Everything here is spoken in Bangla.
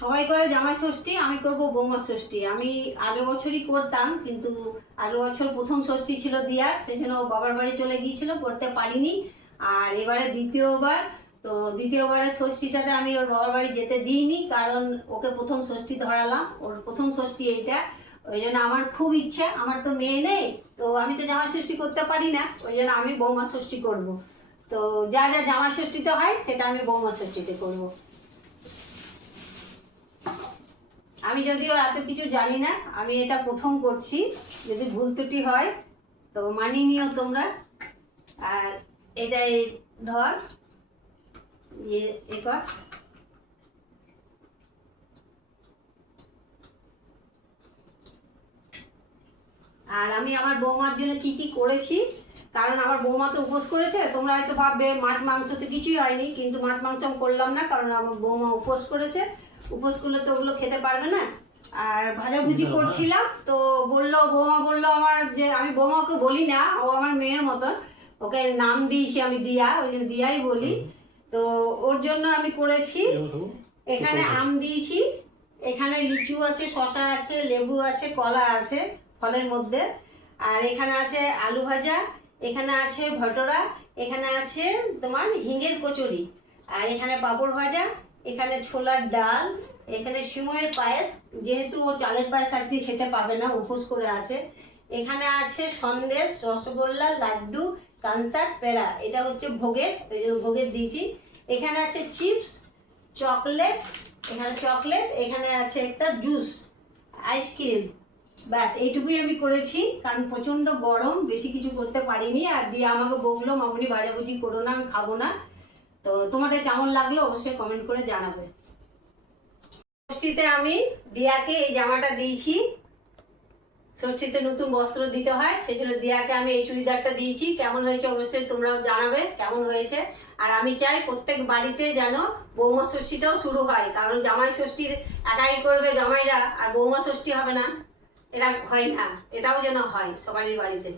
সবাই করে জামাই ষষ্ঠী, আমি করব বৌমা ষষ্ঠী। আমি আগের বছরই করতাম, কিন্তু আগের বছর প্রথম ষষ্ঠী ছিল দিয়ার, সেই জন্য ও বাবার বাড়ি চলে গিয়েছিল, করতে পারিনি। আর এবারে দ্বিতীয়বার, তো দ্বিতীয়বারের ষষ্ঠীটাতে আমি ওর বাবার বাড়ি যেতে দিইনি, কারণ ওকে প্রথম ষষ্ঠী ধরালাম, ওর প্রথম ষষ্ঠী এইটা। ওই জন্য আমার খুব ইচ্ছা, আমার তো মেয়ে নেই, তো আমি তো জামাই ষষ্ঠী করতে পারি না, ওই জন্য আমি বৌমা ষষ্ঠী করব। তো যা যা জামাই ষষ্ঠীতে হয় সেটা আমি বৌমা ষষ্ঠীতে করব। আমি যদিও এত কিছু জানি না, আমি এটা প্রথম করছি, যদি ভুল ত্রুটি হয় তো মানিয়ে নিও তোমরা। আর এটাই ধর, এবার আর আমি আমার বৌমার জন্য কি কি করেছি, কারণ আমার বৌমা তো উপোস করেছে। তোমরা হয়তো ভাববে মাছ মাংস তো কিছুই হয়নি, কিন্তু মাছ মাংস আমি করলাম না, কারণ আমার বৌমা উপোস করেছে। উপোস করলে তো ওগুলো খেতে পারবে না। আর ভাজাভুজি করছিলাম, তো বৌমা বললো আমার, যে আমি বৌমাকে বলি না, ও আমার মেয়ের মতন, ওকে নাম দিয়েছি আমি দিয়া, ওই জন্য দিয়াই বলি। তো ওর জন্য আমি করেছি, এখানে আম দিয়েছি, এখানে লিচু আছে, শসা আছে, লেবু আছে, কলা আছে ফলের মধ্যে। আর এখানে আছে আলু ভাজা, এখানে আছে ভটোরা, এখানে আছে তোমার হিঙের কচুরি, আর এখানে পাঁপড় ভাজা, এখানে ছোলার ডাল, এখানে সিমইয়ের পায়েস, যেহেতু ও চালের পায়েস আজকে খেতে পাবে না, উপোস করে আছে। এখানে আছে সন্দেশ, রসগোল্লা, লাড্ডু, কানসাট, পেড়া, এটা হচ্ছে ভোগের, ওই জন্য ভোগের দিয়েছি। এখানে আছে চিপস, চকলেট, এখানে চকলেট, এখানে আছে একটা জুস, আইসক্রিম। ব্যাস এইটুকুই আমি করেছি, কারণ প্রচণ্ড গরম, বেশি কিছু করতে পারিনি। আর দিয়ে আমাকে বললো মামনি ভাজাভুজি করো না, আমি খাবো না। তো তোমাদের কেমন লাগলো অবশ্যই কমেন্ট করে জানাবে। ষষ্ঠীতে আমি দিয়াকে এই জামাটা দিয়েছি, ষষ্ঠীতে নতুন বস্ত্র দিতে হয়, সেই জন্য দিয়াকে আমি এই চুড়িদারটা দিয়েছি। কেমন হয়েছে অবশ্যই তোমরাও জানাবে কেমন হয়েছে। আর আমি চাই প্রত্যেক বাড়িতে যেন বৌমা ষষ্ঠীটাও শুরু হয়, কারণ জামাই ষষ্ঠীর একাই করবে জামাইরা, আর বৌমা ষষ্ঠী হবে না, এটা হয় না, এটাও যেন হয় সবারই বাড়িতে।